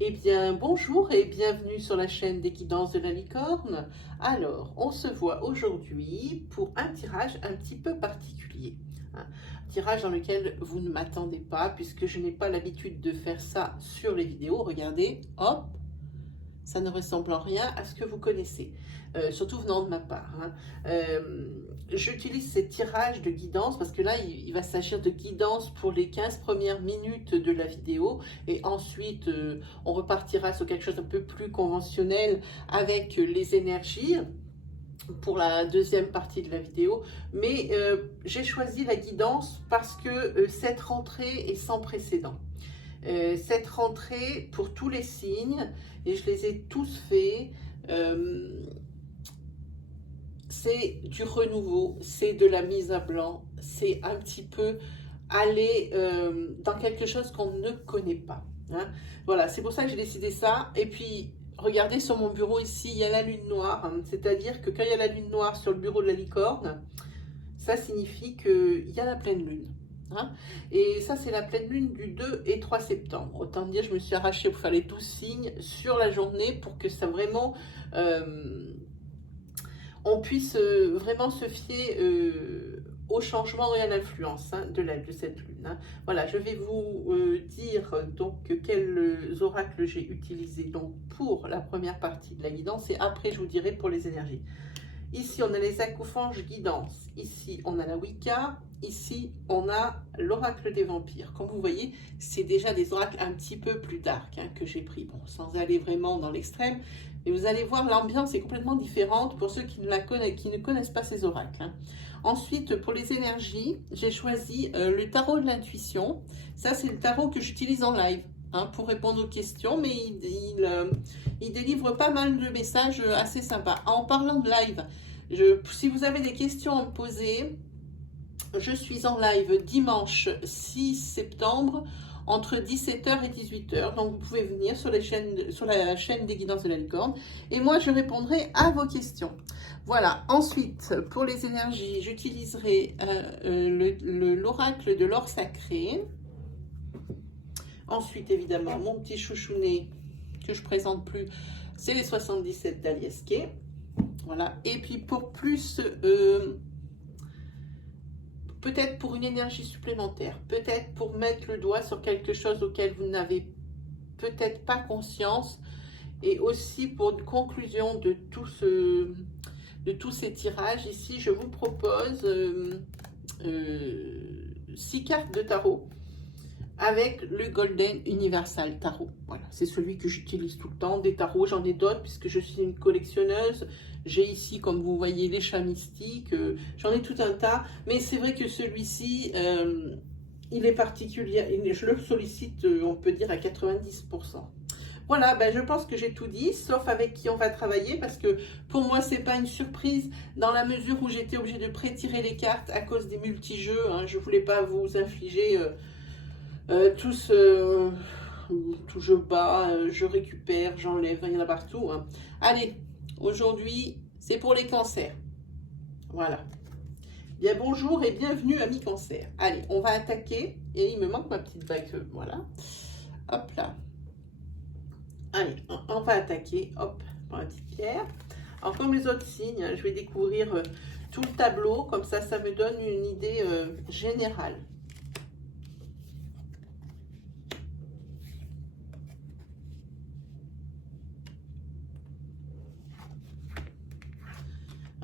Eh bien, bonjour et bienvenue sur la chaîne des guidances de la licorne. Alors, on se voit aujourd'hui pour un tirage un petit peu particulier. Un tirage dans lequel vous ne m'attendez pas puisque je n'ai pas l'habitude de faire ça sur les vidéos. Regardez, hop, ça ne ressemble en rien à ce que vous connaissez, surtout venant de ma part. J'utilise ces tirages de guidance parce que là, il va s'agir de guidance pour les 15 premières minutes de la vidéo et ensuite, on repartira sur quelque chose d'un peu plus conventionnel avec les énergies pour la deuxième partie de la vidéo. Mais j'ai choisi la guidance parce que cette rentrée est sans précédent. Cette rentrée pour tous les signes, et je les ai tous faits, c'est du renouveau, c'est de la mise à blanc, c'est un petit peu aller dans quelque chose qu'on ne connaît pas. Hein. Voilà, c'est pour ça que j'ai décidé ça. Et puis, regardez sur mon bureau ici, il y a la lune noire, hein. C'est-à-dire que quand il y a la lune noire sur le bureau de la licorne, ça signifie qu'il y a la pleine lune. Hein. Et ça, c'est la pleine lune du 2 et 3 septembre. Autant dire, je me suis arrachée pour faire les 12 signes sur la journée pour que ça vraiment, on puisse vraiment se fier au changement et à l'influence de cette lune. Hein. Voilà, je vais vous dire donc quels oracles j'ai utilisés donc pour la première partie de la guidance et après je vous dirai pour les énergies. Ici, on a les acouphènes guidance. Ici, on a la Wicca. Ici, on a l'oracle des vampires. Comme vous voyez, c'est déjà des oracles un petit peu plus dark que j'ai pris. Bon, sans aller vraiment dans l'extrême. Mais vous allez voir, l'ambiance est complètement différente pour ceux qui ne connaissent pas ces oracles. Ensuite, pour les énergies, j'ai choisi le tarot de l'intuition. Ça, c'est le tarot que j'utilise en live. Pour répondre aux questions, mais il délivre pas mal de messages assez sympas. En parlant de live, si vous avez des questions à me poser, je suis en live dimanche 6 septembre entre 17h et 18h. Donc vous pouvez venir sur la chaîne des guidances de la licorne et moi je répondrai à vos questions. Voilà, ensuite pour les énergies, j'utiliserai l'oracle de l'or sacré. Ensuite, évidemment, mon petit chouchounet que je présente plus, c'est les 77 d'Aliesquet. Voilà. Et puis pour plus, peut-être pour une énergie supplémentaire, peut-être pour mettre le doigt sur quelque chose auquel vous n'avez peut-être pas conscience, et aussi pour une conclusion de tous ces tirages, ici, je vous propose 6 cartes de tarot avec le Golden Universal Tarot. Voilà, c'est celui que j'utilise tout le temps. Des tarots, j'en ai d'autres puisque je suis une collectionneuse. J'ai ici, comme vous voyez, les chats mystiques. J'en ai tout un tas. Mais c'est vrai que celui-ci, il est particulier. Je le sollicite, on peut dire, à 90%. Voilà, ben je pense que j'ai tout dit, sauf avec qui on va travailler, parce que pour moi, c'est pas une surprise, dans la mesure où j'étais obligée de pré-tirer les cartes à cause des multijeux. Je voulais pas vous infliger tous tout je bats, je récupère, j'enlève, il y en a partout. Allez, aujourd'hui, c'est pour les cancers. Voilà. Bien, bonjour et bienvenue à mi-cancer. Allez, on va attaquer. Et il me manque ma petite bague. Voilà. Hop là. Allez, on va attaquer. Hop, pour la petite pierre. Alors, comme les autres signes, je vais découvrir tout le tableau. Comme ça me donne une idée générale.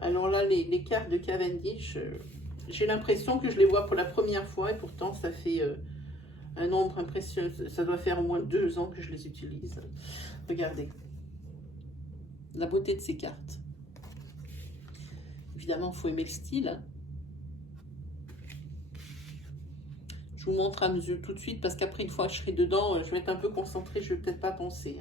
Alors là, les cartes de Cavendish, j'ai l'impression que je les vois pour la première fois et pourtant ça fait un nombre impressionnant. Ça doit faire au moins 2 ans que je les utilise. Regardez la beauté de ces cartes. Évidemment, il faut aimer le style. Je vous montre à mesure tout de suite parce qu'après, une fois que je serai dedans, je vais être un peu concentrée, je ne vais peut-être pas penser.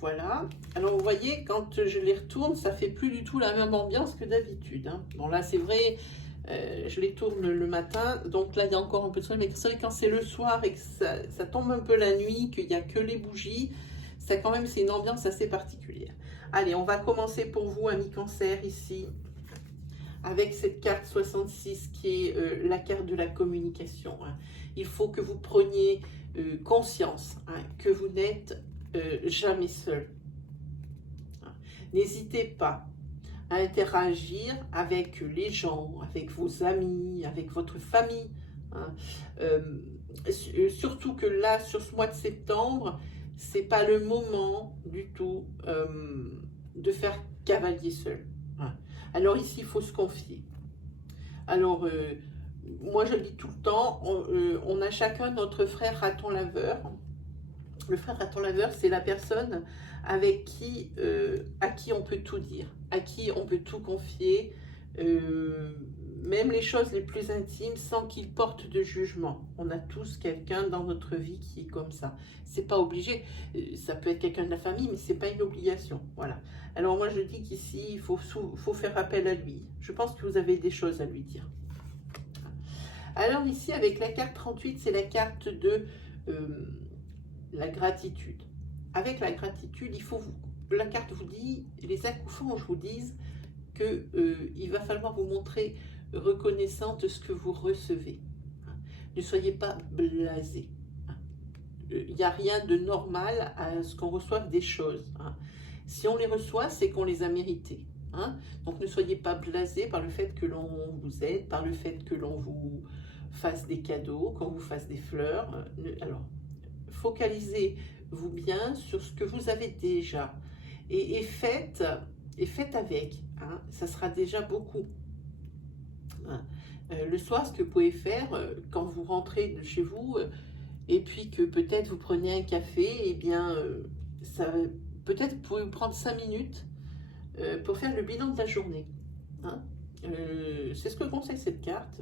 Voilà. Alors, vous voyez, quand je les retourne, ça fait plus du tout la même ambiance que d'habitude. Bon, là, c'est vrai, je les tourne le matin, donc là, il y a encore un peu de soleil. Mais c'est vrai, quand c'est le soir et que ça tombe un peu la nuit, qu'il n'y a que les bougies, ça, quand même, c'est une ambiance assez particulière. Allez, on va commencer pour vous, amis cancer, ici, avec cette carte 66 qui est la carte de la communication. Il faut que vous preniez conscience que vous n'êtes jamais seul. N'hésitez pas à interagir avec les gens, avec vos amis, avec votre famille. Hein. Surtout que là, sur ce mois de septembre, c'est pas le moment du tout de faire cavalier seul. Hein. Alors ici, il faut se confier. Alors, moi je le dis tout le temps, on a chacun notre frère raton laveur. Le frère raton laveur, c'est la personne avec qui, à qui on peut tout dire, à qui on peut tout confier, même les choses les plus intimes, sans qu'il porte de jugement. On a tous quelqu'un dans notre vie qui est comme ça. C'est pas obligé, ça peut être quelqu'un de la famille, mais c'est pas une obligation. Voilà. Alors moi je dis qu'ici, il faut faire appel à lui. Je pense que vous avez des choses à lui dire. Alors ici, avec la carte 38, c'est la carte de la gratitude. Avec la gratitude, la carte vous dit, les archanges vous disent que il va falloir vous montrer reconnaissant de ce que vous recevez. Ne soyez pas blasé. Il n'y a rien de normal à ce qu'on reçoive des choses. Si on les reçoit, c'est qu'on les a méritées. Donc ne soyez pas blasé par le fait que l'on vous aide, par le fait que l'on vous fasse des cadeaux, qu'on vous fasse des fleurs. Alors, focalisez-vous bien sur ce que vous avez déjà et faites avec. Ça sera déjà beaucoup. Le soir, ce que vous pouvez faire quand vous rentrez de chez vous et puis que peut-être vous prenez un café, eh bien, peut-être vous pouvez prendre 5 minutes pour faire le bilan de la journée. C'est ce que conseille cette carte.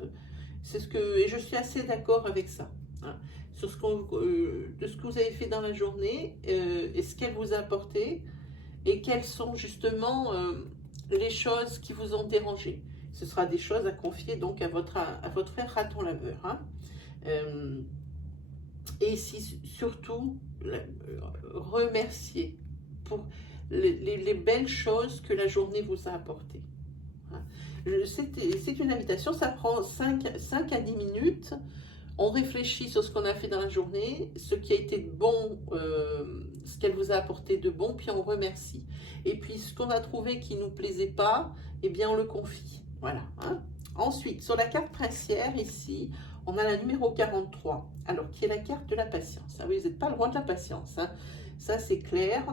Et je suis assez d'accord avec ça. Sur de ce que vous avez fait dans la journée et ce qu'elle vous a apporté et quelles sont justement les choses qui vous ont dérangé. Ce sera des choses à confier donc à votre frère raton laveur. Et ici, surtout, remercier pour les belles choses que la journée vous a apportées. C'est une invitation, ça prend 5 à 10 minutes. On réfléchit sur ce qu'on a fait dans la journée, ce qui a été bon, ce qu'elle vous a apporté de bon, puis on remercie. Et puis ce qu'on a trouvé qui ne nous plaisait pas, eh bien on le confie. Voilà. Ensuite, sur la carte princière, ici, on a la numéro 43, alors qui est la carte de la patience. Oui, vous n'êtes pas loin de la patience. Ça, c'est clair.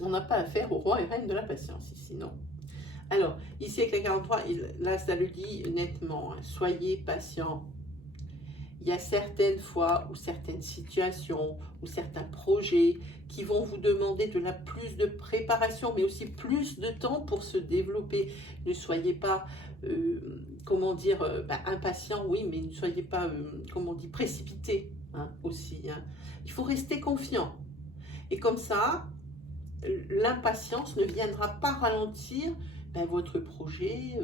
On n'a pas affaire au roi et reine de la patience ici, non. Alors, ici avec la 43, là, ça le dit nettement. Soyez patient. Il y a certaines fois ou certaines situations ou certains projets qui vont vous demander plus de préparation, mais aussi plus de temps pour se développer. Ne soyez pas, impatient, oui, mais ne soyez pas, précipité aussi. Il faut rester confiant. Et comme ça, l'impatience ne viendra pas ralentir votre projet,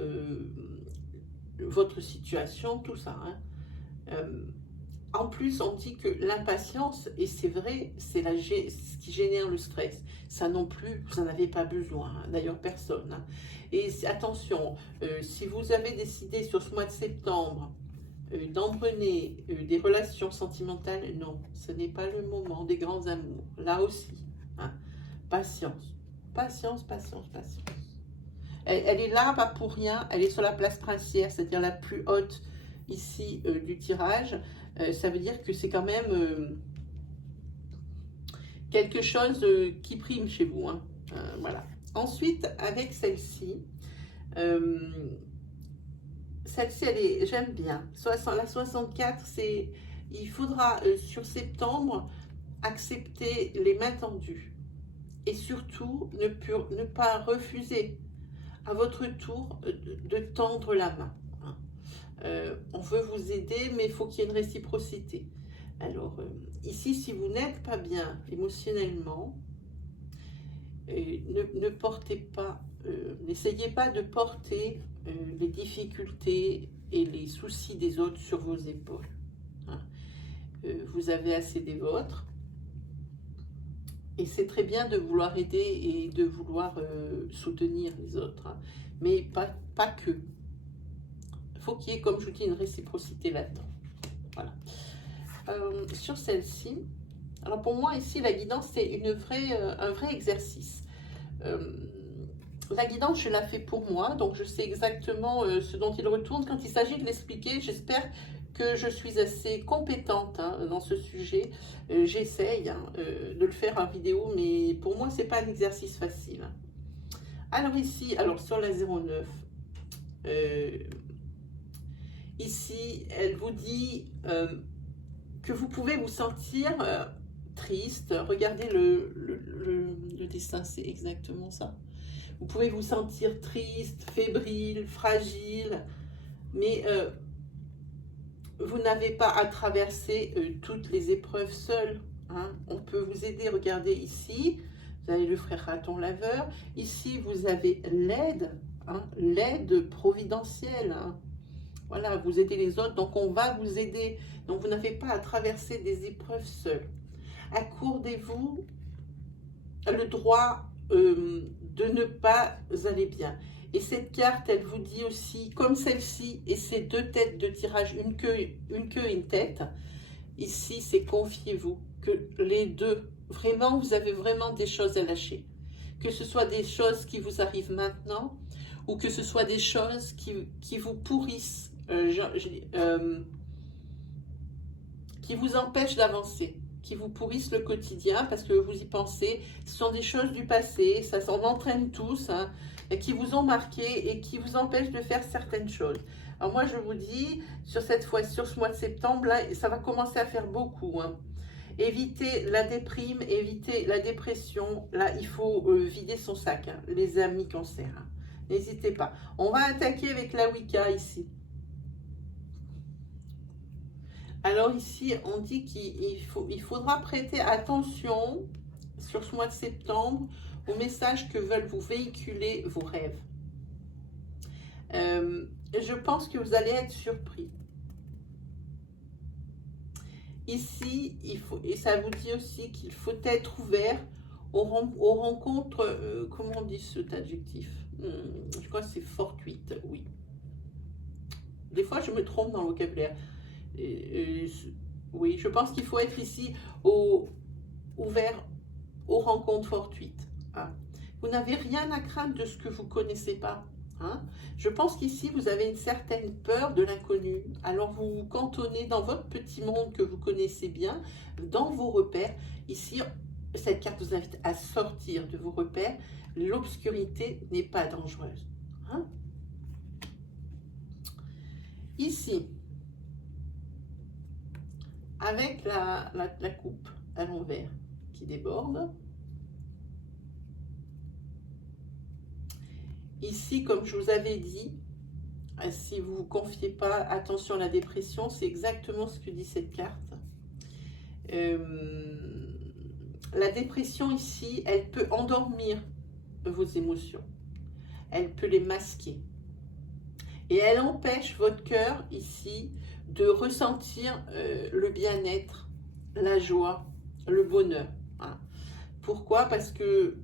votre situation, tout ça. En plus, on dit que l'impatience, et c'est vrai, c'est ce qui génère le stress. Ça non plus, vous n'en avez pas besoin, d'ailleurs personne. Et attention, si vous avez décidé sur ce mois de septembre d'embrunner des relations sentimentales, non, ce n'est pas le moment des grands amours. Là aussi, patience, patience, patience, patience. Elle est là, pas pour rien, elle est sur la place princière, c'est-à-dire la plus haute ici du tirage. Ça veut dire que c'est quand même quelque chose qui prime chez vous. Voilà. Ensuite, avec celle-ci, j'aime bien. La 64, il faudra sur septembre accepter les mains tendues. Et surtout, ne pas refuser à votre tour de tendre la main. On veut vous aider, mais il faut qu'il y ait une réciprocité. Alors, ici, si vous n'êtes pas bien émotionnellement, ne portez pas, n'essayez pas de porter les difficultés et les soucis des autres sur vos épaules. Vous avez assez des vôtres. Et c'est très bien de vouloir aider et de vouloir soutenir les autres, mais pas que. Il faut qu'il y ait, comme je vous dis, une réciprocité là-dedans. Voilà. Sur celle-ci, Alors pour moi, ici, la guidance, c'est un vrai exercice. La guidance, je la fais pour moi, donc je sais exactement ce dont il retourne. Quand il s'agit de l'expliquer, j'espère que je suis assez compétente dans ce sujet. J'essaye de le faire en vidéo, mais pour moi, c'est pas un exercice facile. Alors ici, alors sur la 09, ici, elle vous dit que vous pouvez vous sentir triste. Regardez le dessin, c'est exactement ça. Vous pouvez vous sentir triste, fébrile, fragile, mais vous n'avez pas à traverser toutes les épreuves seul. Hein. On peut vous aider. Regardez ici, vous avez le frère raton laveur. Ici, vous avez l'aide, hein, l'aide providentielle. Hein. Voilà, vous aidez les autres, donc on va vous aider. Donc vous n'avez pas à traverser des épreuves seul. Accordez-vous le droit de ne pas aller bien. Et cette carte, elle vous dit aussi, comme celle-ci, et ces deux têtes de tirage, une queue et une tête, ici, c'est confiez-vous, que les deux, vraiment, vous avez vraiment des choses à lâcher. Que ce soit des choses qui vous arrivent maintenant, ou que ce soit des choses qui vous pourrissent, qui vous empêchent d'avancer, qui vous pourrissent le quotidien parce que vous y pensez. Ce sont des choses du passé, ça s'en entraîne tous, hein, et qui vous ont marqué et qui vous empêchent de faire certaines choses. Alors moi, je vous dis, sur ce mois de septembre, là, ça va commencer à faire beaucoup. Hein. Évitez la déprime, évitez la dépression. Là, il faut vider son sac, hein, les amis cancer. Hein. N'hésitez pas. On va attaquer avec la Wicca ici. Alors ici, on dit qu'il faudra prêter attention sur ce mois de septembre aux messages que veulent vous véhiculer vos rêves. Je pense que vous allez être surpris. Ici, et ça vous dit aussi qu'il faut être ouvert aux rencontres, comment on dit cet adjectif? Je crois que c'est fortuite, oui. Des fois, je me trompe dans le vocabulaire. Oui, je pense qu'il faut être ici ouvert aux rencontres fortuites. Hein. Vous n'avez rien à craindre de ce que vous ne connaissez pas. Hein. Je pense qu'ici, vous avez une certaine peur de l'inconnu. Alors, vous vous cantonnez dans votre petit monde que vous connaissez bien, dans vos repères. Ici, cette carte vous invite à sortir de vos repères. L'obscurité n'est pas dangereuse. Hein. Ici, avec la coupe à l'envers qui déborde. Ici, comme je vous avais dit, si vous ne vous confiez pas, attention à la dépression, c'est exactement ce que dit cette carte. La dépression ici, elle peut endormir vos émotions. Elle peut les masquer. Et elle empêche votre cœur ici de ressentir le bien-être, la joie, le bonheur. Hein. Pourquoi? Parce qu'il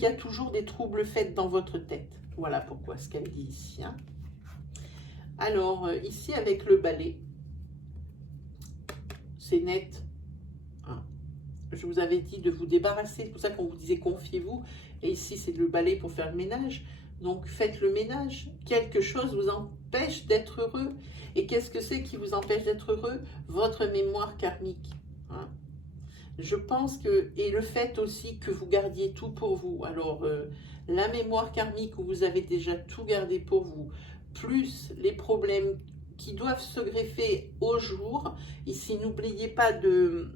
y a toujours des troubles faits dans votre tête. Voilà pourquoi ce qu'elle dit ici. Hein. Alors, ici avec le balai, c'est net. Hein. Je vous avais dit de vous débarrasser, c'est pour ça qu'on vous disait confiez-vous. Et ici, c'est le balai pour faire le ménage. Donc, faites le ménage. Quelque chose vous empêche d'être heureux. Et qu'est-ce que c'est qui vous empêche d'être heureux? Votre mémoire karmique. Hein. Je pense que, et le fait aussi que vous gardiez tout pour vous. Alors, la mémoire karmique où vous avez déjà tout gardé pour vous, plus les problèmes qui doivent se greffer au jour. Ici, n'oubliez pas de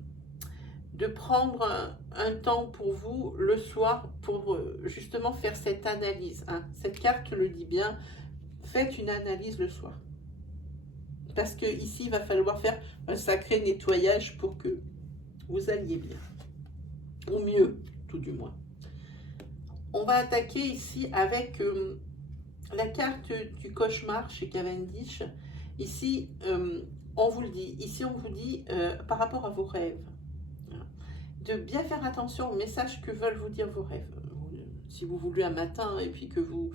prendre un temps pour vous le soir pour justement faire cette analyse. Hein. Cette carte le dit bien, faites une analyse le soir. Parce que ici, il va falloir faire un sacré nettoyage pour que vous alliez bien. Ou mieux, tout du moins. On va attaquer ici avec la carte du cauchemar chez Cavendish. Ici, on vous le dit. Ici, on vous dit par rapport à vos rêves. De bien faire attention aux messages que veulent vous dire vos rêves. Si vous voulez un matin et puis que vous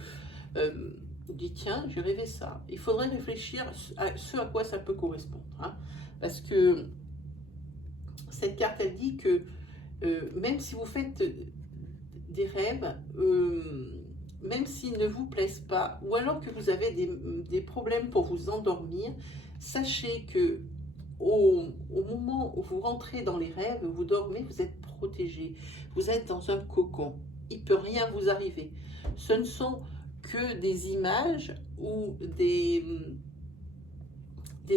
dites tiens, j'ai rêvé ça, il faudrait réfléchir à ce à quoi ça peut correspondre. Hein, parce que cette carte, elle dit que même si vous faites des rêves, même s'ils ne vous plaisent pas, ou alors que vous avez des problèmes pour vous endormir, sachez que au moment où vous rentrez dans les rêves, vous dormez, vous êtes protégé, vous êtes dans un cocon, il ne peut rien vous arriver. Ce ne sont que des images ou des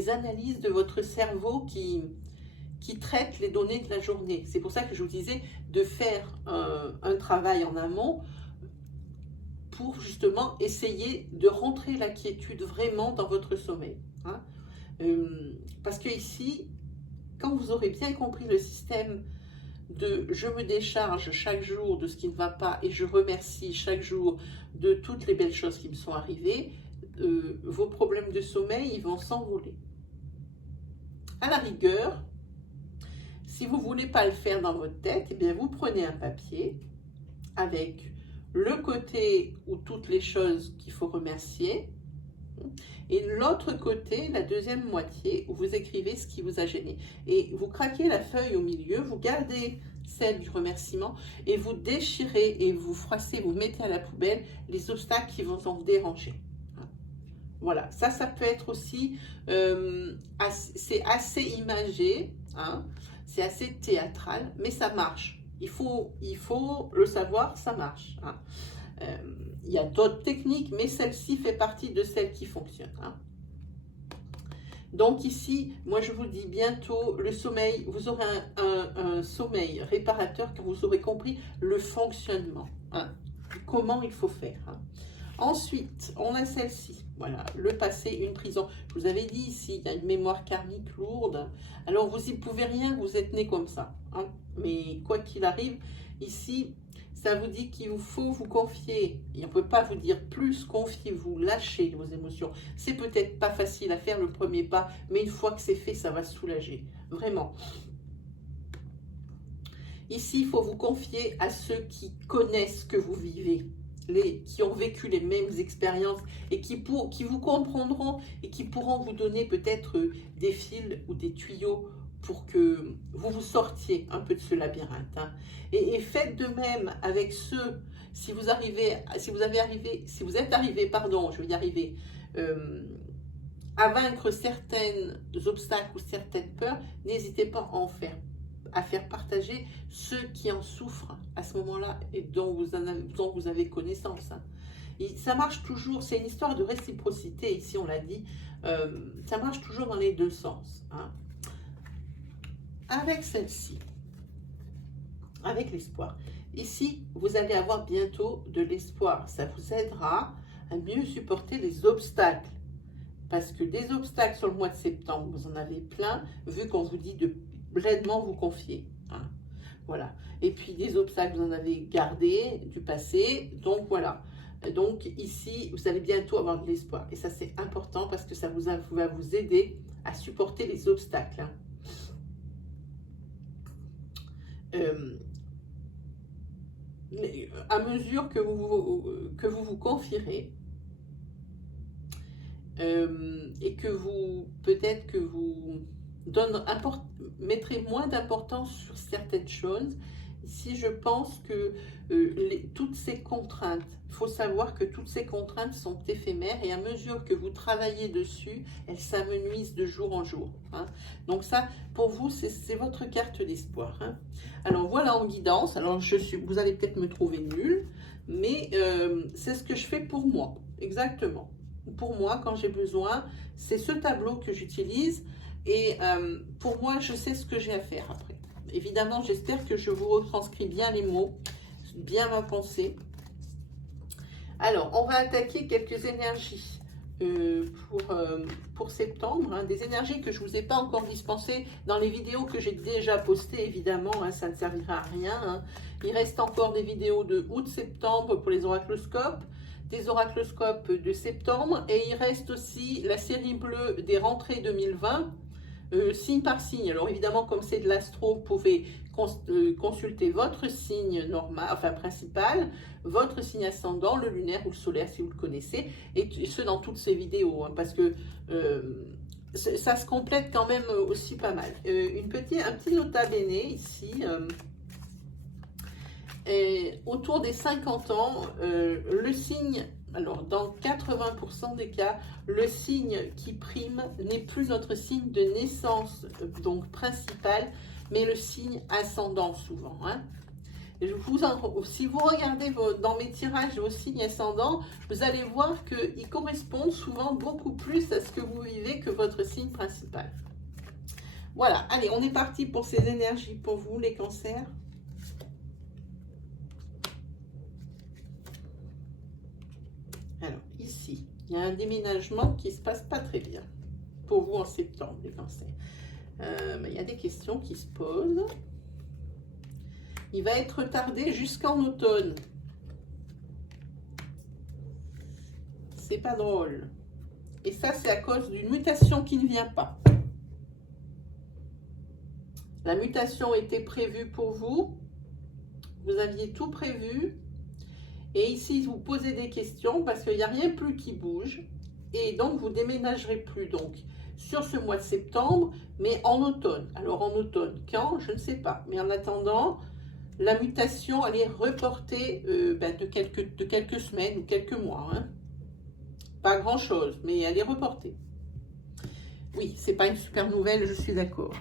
analyses de votre cerveau qui traitent les données de la journée. C'est pour ça que je vous disais de faire un travail en amont pour justement essayer de rentrer la quiétude vraiment dans votre sommeil. Hein. Parce que ici, quand vous aurez bien compris le système de je me décharge chaque jour de ce qui ne va pas et je remercie chaque jour de toutes les belles choses qui me sont arrivées, vos problèmes de sommeil, ils vont s'envoler. À la rigueur, si vous ne voulez pas le faire dans votre tête, eh bien vous prenez un papier avec le côté où toutes les choses qu'il faut remercier, et l'autre côté, la deuxième moitié, où vous écrivez ce qui vous a gêné. Et vous craquez la feuille au milieu, vous gardez celle du remerciement, et vous déchirez et vous froissez, vous mettez à la poubelle les obstacles qui vont en déranger. Voilà, ça peut être aussi, c'est assez imagé, hein, c'est assez théâtral, mais ça marche. Il faut le savoir, ça marche. Hein. Il y a d'autres techniques, mais celle-ci fait partie de celles qui fonctionnent. Hein. Donc ici, moi je vous dis bientôt, le sommeil, vous aurez un sommeil réparateur quand vous aurez compris le fonctionnement, hein, comment il faut faire. Hein. Ensuite, on a celle-ci, voilà, le passé, une prison. Je vous avais dit ici, il y a une mémoire karmique lourde. Alors vous n'y pouvez rien, vous êtes né comme ça. Hein. Mais quoi qu'il arrive, ici, ça vous dit qu'il vous faut vous confier. Et on ne peut pas vous dire plus, confiez-vous, lâchez vos émotions. C'est peut-être pas facile à faire le premier pas, mais une fois que c'est fait, ça va soulager. Vraiment. Ici, il faut vous confier à ceux qui connaissent ce que vous vivez. Qui ont vécu les mêmes expériences et qui vous comprendront et qui pourront vous donner peut-être des fils ou des tuyaux pour que vous vous sortiez un peu de ce labyrinthe. Hein. Et faites de même avec ceux, si vous êtes arrivé, je vais y arriver, à vaincre certains obstacles ou certaines peurs, n'hésitez pas à faire partager ceux qui en souffrent à ce moment-là et dont vous avez connaissance. Hein. Et ça marche toujours, c'est une histoire de réciprocité, ici on l'a dit, ça marche toujours dans les deux sens. Hein. Avec celle-ci, avec l'espoir, ici vous allez avoir bientôt de l'espoir, ça vous aidera à mieux supporter les obstacles. Parce que des obstacles sur le mois de septembre, vous en avez plein, vu qu'on vous dit de pleinement vous confier. Hein. Voilà. Et puis des obstacles, vous en avez gardé du passé. Donc voilà. Donc ici, vous allez bientôt avoir de l'espoir. Et ça, c'est important parce que ça va vous aider à supporter les obstacles. Hein. À mesure que vous confierez, et que peut-être que vous mettrez moins d'importance sur certaines choses. Ici, je pense que toutes ces contraintes, il faut savoir que toutes ces contraintes sont éphémères et à mesure que vous travaillez dessus, elles s'amenuisent de jour en jour. Hein. Donc ça, pour vous, c'est votre carte d'espoir. Hein. Alors voilà en guidance. Alors vous allez peut-être me trouver nulle, mais c'est ce que je fais pour moi, exactement. Pour moi, quand j'ai besoin, c'est ce tableau que j'utilise et pour moi, je sais ce que j'ai à faire après. Évidemment, j'espère que je vous retranscris bien les mots, bien ma pensée. Alors, on va attaquer quelques énergies pour septembre, hein, des énergies que je ne vous ai pas encore dispensées dans les vidéos que j'ai déjà postées, évidemment, hein, ça ne servira à rien. Hein. Il reste encore des vidéos de août-septembre pour les oracloscopes, des oracloscopes de septembre, et il reste aussi la série bleue des rentrées 2020, signe par signe. Alors évidemment, comme c'est de l'astro, vous pouvez consulter votre signe normal, enfin principal, votre signe ascendant, le lunaire ou le solaire si vous le connaissez, et ce dans toutes ces vidéos, hein, parce que ça se complète quand même aussi pas mal. Un petit nota bene ici. Autour des 50 ans, le signe, alors dans 80% des cas, le signe qui prime n'est plus notre signe de naissance, donc principal, mais le signe ascendant souvent. Hein. Si vous regardez dans mes tirages vos signes ascendants, vous allez voir qu'ils correspondent souvent beaucoup plus à ce que vous vivez que votre signe principal. Voilà, allez, on est parti pour ces énergies pour vous, les cancers. Alors, ici, il y a un déménagement qui ne se passe pas très bien pour vous en septembre, les cancers. Il y a des questions qui se posent. Il va être retardé jusqu'en automne. C'est pas drôle. Et ça, c'est à cause d'une mutation qui ne vient pas. La mutation était prévue pour vous. Vous aviez tout prévu. Et ici, vous posez des questions parce qu'il n'y a rien plus qui bouge. Et donc, vous déménagerez plus donc sur ce mois de septembre, mais en automne. Alors, en automne, quand? Je ne sais pas. Mais en attendant, la mutation, elle est reportée de quelques semaines ou quelques mois. Hein. Pas grand-chose, mais elle est reportée. Oui, c'est pas une super nouvelle, je suis d'accord.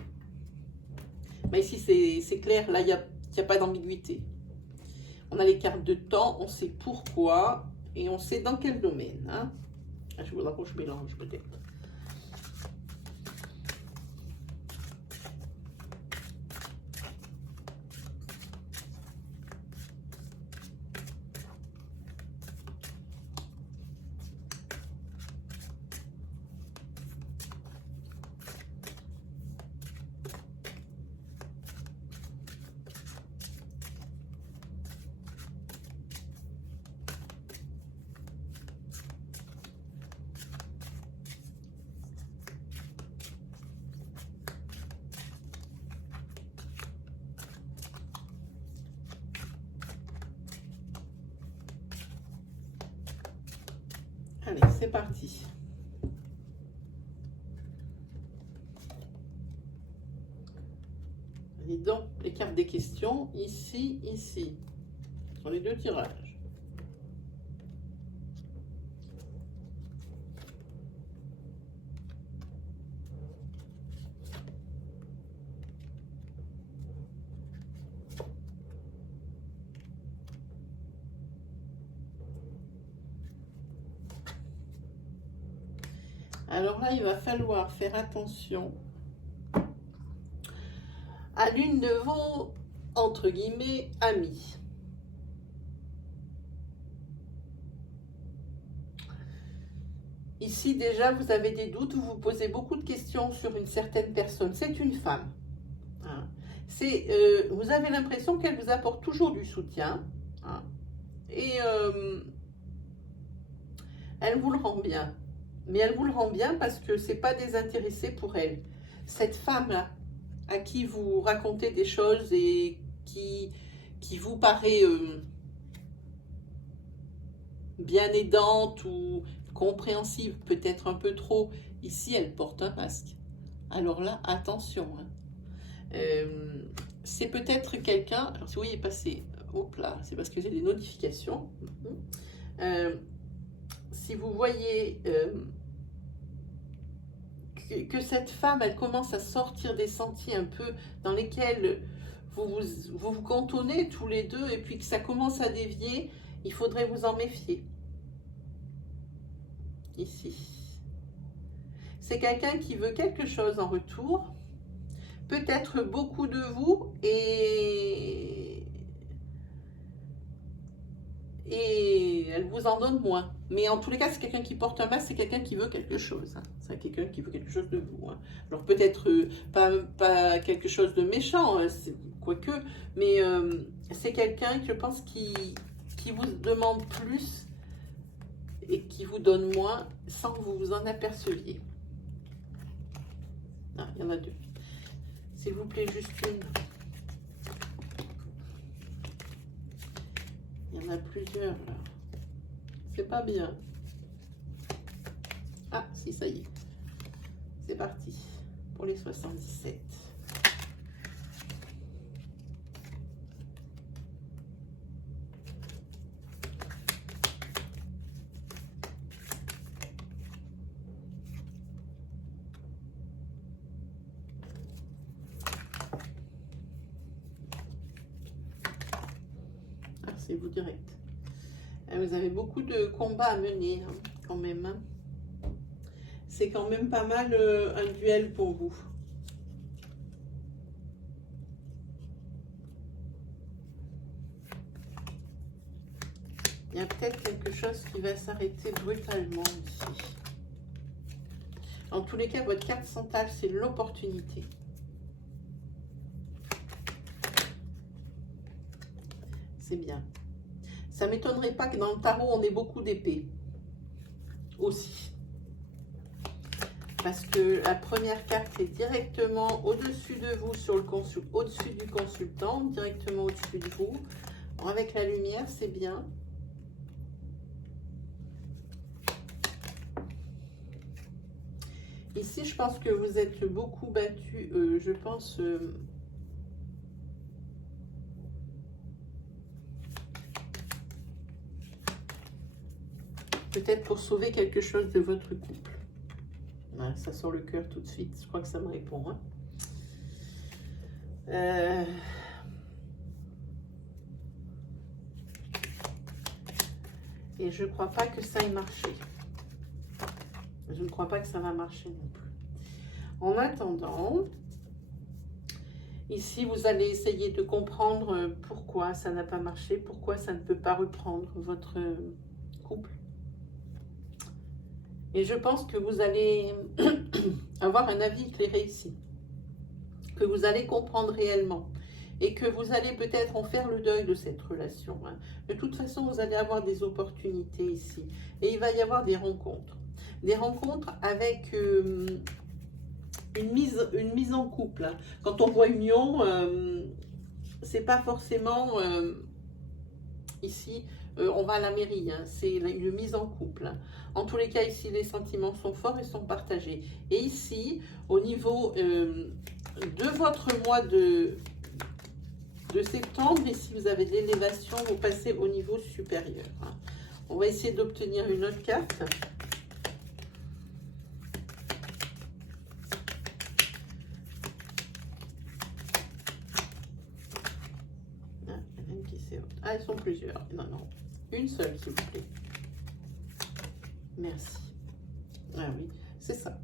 Mais ici, c'est clair, là, il n'y a pas d'ambiguïté. On a les cartes de temps, on sait pourquoi et on sait dans quel domaine. Hein. Je voudrais que je mélange peut-être. Allez, c'est parti. Et donc, les cartes des questions, ici, ici, sur les deux tirages. Alors là, il va falloir faire attention à l'une de vos, entre guillemets, amis. Ici, déjà, vous avez des doutes, vous vous posez beaucoup de questions sur une certaine personne. C'est une femme. Hein. Vous avez l'impression qu'elle vous apporte toujours du soutien. Hein. Et elle vous le rend bien. Mais elle vous le rend bien parce que ce n'est pas désintéressé pour elle. Cette femme-là, à qui vous racontez des choses et qui vous paraît bien aidante ou compréhensive, peut-être un peu trop, ici elle porte un masque. Alors là, attention. Hein. C'est peut-être quelqu'un, alors si vous voyez passer, hop là, c'est parce que j'ai des notifications. Si vous voyez que cette femme, elle commence à sortir des sentiers un peu dans lesquels vous cantonnez tous les deux et puis que ça commence à dévier, il faudrait vous en méfier. Ici. C'est quelqu'un qui veut quelque chose en retour, peut-être beaucoup de vous et elle vous en donne moins. Mais en tous les cas, c'est quelqu'un qui porte un masque, c'est quelqu'un qui veut quelque chose. Hein. C'est quelqu'un qui veut quelque chose de vous. Hein. Alors peut-être pas quelque chose de méchant, hein, quoique, mais c'est quelqu'un, je pense, qui vous demande plus et qui vous donne moins sans que vous vous en aperceviez. Ah, il y en a deux. S'il vous plaît, juste une. Il y en a plusieurs là. C'est pas bien. Ah, si, ça y est. C'est parti pour les 77. Ah, c'est vous direct. Vous avez beaucoup de combats à mener, hein, quand même. Hein. C'est quand même pas mal un duel pour vous. Il y a peut-être quelque chose qui va s'arrêter brutalement ici. En tous les cas, votre carte centrale, c'est l'opportunité. C'est bien. Ça ne m'étonnerait pas que dans le tarot, on ait beaucoup d'épées. Aussi. Parce que la première carte est directement au-dessus de vous, sur le au-dessus du consultant, directement au-dessus de vous. Avec la lumière, c'est bien. Ici, je pense que vous êtes beaucoup battu, je pense... peut-être pour sauver quelque chose de votre couple. Voilà, ça sort le cœur tout de suite. Je crois que ça me répond. Hein. Et je ne crois pas que ça ait marché. Je ne crois pas que ça va marcher non plus. En attendant, ici, vous allez essayer de comprendre pourquoi ça n'a pas marché, pourquoi ça ne peut pas reprendre votre couple. Et je pense que vous allez avoir un avis éclairé ici, que vous allez comprendre réellement et que vous allez peut-être en faire le deuil de cette relation. Hein. De toute façon, vous allez avoir des opportunités ici et il va y avoir des rencontres. Des rencontres avec une mise en couple. Hein. Quand on voit union, c'est pas forcément ici... on va à la mairie, hein, c'est une mise en couple. Hein. En tous les cas, ici, les sentiments sont forts et sont partagés. Et ici, au niveau de votre mois de septembre, ici, vous avez de l'élévation, vous passez au niveau supérieur. Hein. On va essayer d'obtenir une autre carte. Ah, ils sont plusieurs. Non, non. Une seule, s'il vous plaît. Merci. Ah oui, c'est ça.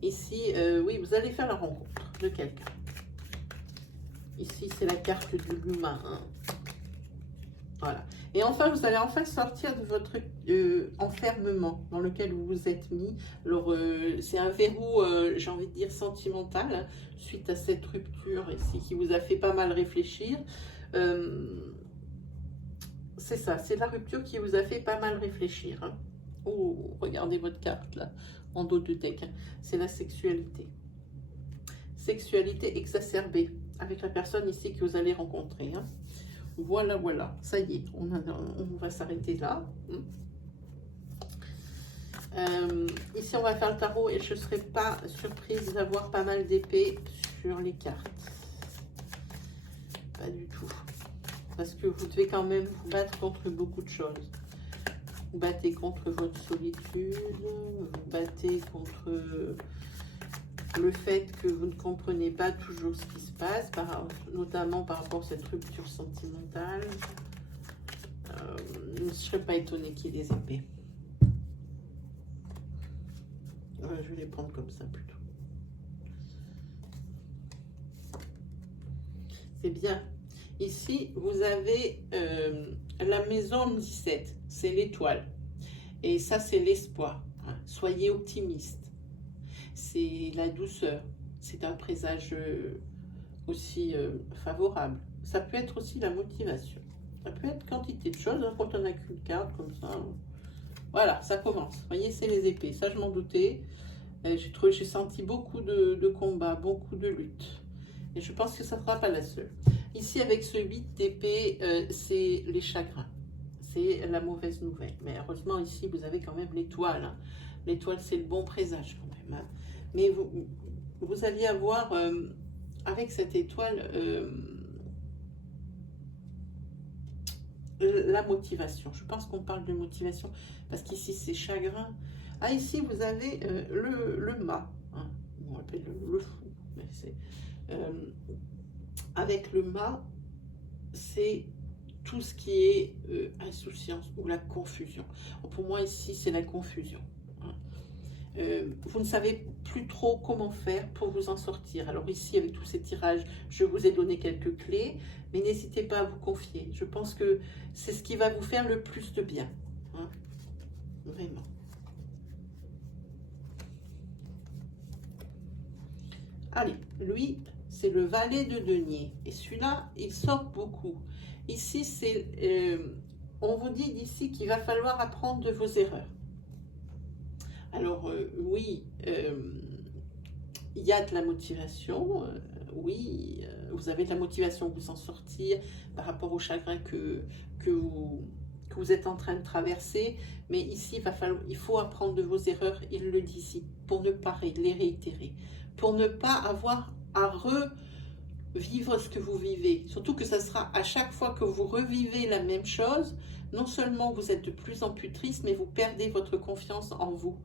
Ici, oui, vous allez faire la rencontre de quelqu'un. Ici, c'est la carte de l'humain. Hein. Voilà. Et enfin, vous allez enfin sortir de votre enfermement dans lequel vous vous êtes mis. Alors, c'est un verrou, j'ai envie de dire, sentimental, hein, suite à cette rupture ici, qui vous a fait pas mal réfléchir. C'est ça, c'est la rupture qui vous a fait pas mal réfléchir. Hein. Oh, regardez votre carte, là, en dos de deck. Hein. C'est la sexualité. Sexualité exacerbée avec la personne ici que vous allez rencontrer. Hein. Voilà, voilà, ça y est, on va s'arrêter là. Ici, on va faire le tarot et je ne serai pas surprise d'avoir pas mal d'épées sur les cartes. Pas du tout. Parce que vous devez quand même vous battre contre beaucoup de choses. Vous battez contre votre solitude, vous battez contre le fait que vous ne comprenez pas toujours ce qui se passe, notamment par rapport à cette rupture sentimentale. Je ne serais pas étonnée qu'il y ait des épées. Je vais les prendre comme ça plutôt. C'est bien. Ici, vous avez la maison 17, c'est l'étoile. Et ça, c'est l'espoir. Hein. Soyez optimiste. C'est la douceur. C'est un présage aussi favorable. Ça peut être aussi la motivation. Ça peut être quantité de choses. Hein, quand on n'a qu'une carte comme ça. Voilà, ça commence. Vous voyez, c'est les épées. Ça, je m'en doutais. J'ai senti beaucoup de combats, beaucoup de luttes. Et je pense que ça ne sera pas la seule. Ici, avec ce 8 d'épée, c'est les chagrins. C'est la mauvaise nouvelle. Mais heureusement, ici, vous avez quand même l'étoile. Hein. L'étoile, c'est le bon présage quand même. Hein. Mais vous allez avoir, avec cette étoile, la motivation. Je pense qu'on parle de motivation parce qu'ici, c'est chagrin. Ah, ici, vous avez le mât. Hein. On appelle le fou. Mais avec le mât, c'est tout ce qui est insouciance ou la confusion. Pour moi, ici, c'est la confusion. Vous ne savez plus trop comment faire pour vous en sortir. Alors ici, avec tous ces tirages, je vous ai donné quelques clés, mais n'hésitez pas à vous confier. Je pense que c'est ce qui va vous faire le plus de bien. Hein. Vraiment. Allez, lui, c'est le valet de denier. Et celui-là, il sort beaucoup. Ici, c'est, on vous dit d'ici qu'il va falloir apprendre de vos erreurs. Alors, oui, il y a de la motivation. Oui, vous avez de la motivation pour vous en sortir par rapport au chagrin que vous êtes en train de traverser. Mais ici, il faut apprendre de vos erreurs, il le dit ici, pour ne pas les réitérer. Pour ne pas avoir à revivre ce que vous vivez. Surtout que ça sera à chaque fois que vous revivez la même chose, non seulement vous êtes de plus en plus triste, mais vous perdez votre confiance en vous.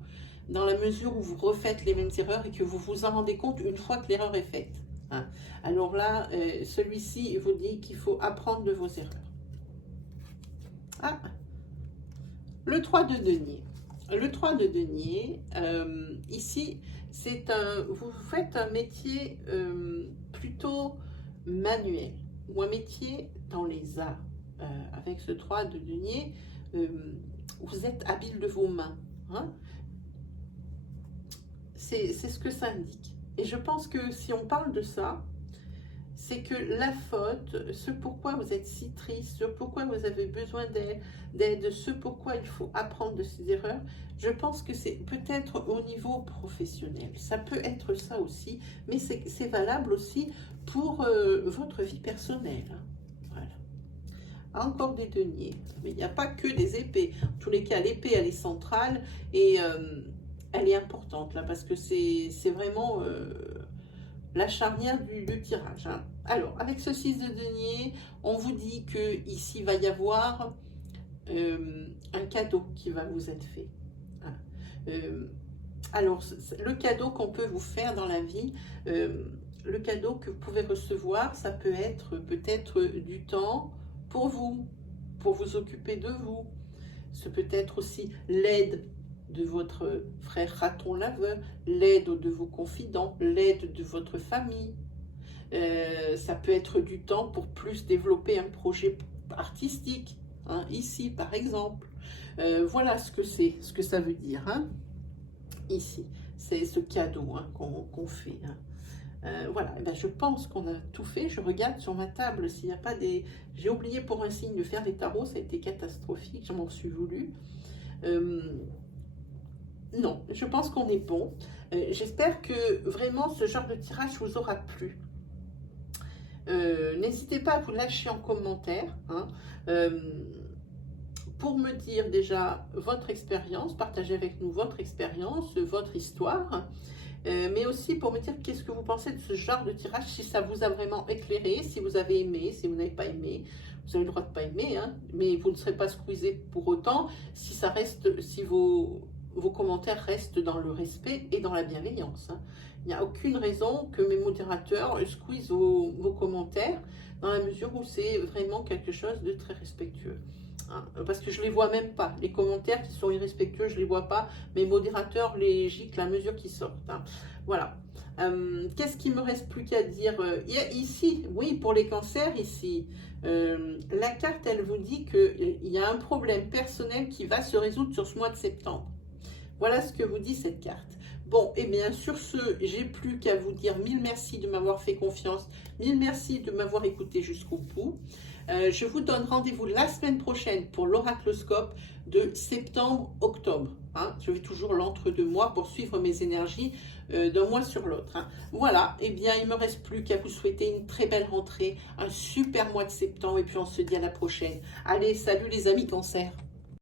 Dans la mesure où vous refaites les mêmes erreurs et que vous vous en rendez compte une fois que l'erreur est faite. Hein. Alors là, celui-ci vous dit qu'il faut apprendre de vos erreurs. Ah, le 3 de denier. Le 3 de denier, ici, vous faites un métier plutôt manuel ou un métier dans les arts. Avec ce 3 de denier, vous êtes habile de vos mains. Hein. C'est ce que ça indique. Et je pense que si on parle de ça, c'est que la faute, ce pourquoi vous êtes si triste, ce pourquoi vous avez besoin d'aide, ce pourquoi il faut apprendre de ses erreurs, je pense que c'est peut-être au niveau professionnel. Ça peut être ça aussi, mais c'est valable aussi pour votre vie personnelle. Hein. Voilà. Encore des deniers, mais il n'y a pas que des épées. En tous les cas, l'épée, elle est centrale et elle est importante là, parce que c'est vraiment la charnière du tirage. Hein. Alors, avec ce 6 de denier, on vous dit que ici il va y avoir un cadeau qui va vous être fait. Hein. Alors, le cadeau qu'on peut vous faire dans la vie, le cadeau que vous pouvez recevoir, ça peut être peut-être du temps pour vous occuper de vous. Ce peut être aussi l'aide de votre frère raton laveur, l'aide de vos confidents, l'aide de votre famille. Ça peut être du temps pour plus développer un projet artistique, hein, ici par exemple. Voilà ce que ça veut dire. Hein. Ici, c'est ce cadeau hein, qu'on fait. Hein. Voilà, et bien, je pense qu'on a tout fait. Je regarde sur ma table s'il n'y a pas des... J'ai oublié pour un signe de faire des tarots, ça a été catastrophique, je m'en suis voulu. Non, je pense qu'on est bon. J'espère que vraiment ce genre de tirage vous aura plu. N'hésitez pas à vous lâcher en commentaire hein, pour me dire déjà votre expérience, partagez avec nous votre expérience, votre histoire, mais aussi pour me dire qu'est-ce que vous pensez de ce genre de tirage, si ça vous a vraiment éclairé, si vous avez aimé, si vous n'avez pas aimé. Vous avez le droit de ne pas aimer, hein, mais vous ne serez pas squeezé pour autant si ça reste, si vos commentaires restent dans le respect et dans la bienveillance. Hein. Il n'y a aucune raison que mes modérateurs squeezent vos commentaires dans la mesure où c'est vraiment quelque chose de très respectueux. Hein. Parce que je ne les vois même pas. Les commentaires qui sont irrespectueux, je ne les vois pas. Mes modérateurs les giclent à mesure qu'ils sortent. Hein. Voilà. Qu'est-ce qu'il me reste plus qu'à dire ici, oui, pour les cancers, ici, la carte, elle vous dit qu'il y a un problème personnel qui va se résoudre sur ce mois de septembre. Voilà ce que vous dit cette carte. Bon, et bien sur ce, j'ai plus qu'à vous dire mille merci de m'avoir fait confiance, mille merci de m'avoir écouté jusqu'au bout. Je vous donne rendez-vous la semaine prochaine pour l'oracloscope de septembre-octobre. Hein. Je vais toujours l'entre-deux mois pour suivre mes énergies d'un mois sur l'autre. Hein. Voilà, et bien il ne me reste plus qu'à vous souhaiter une très belle rentrée, un super mois de septembre et puis on se dit à la prochaine. Allez, salut les amis cancer.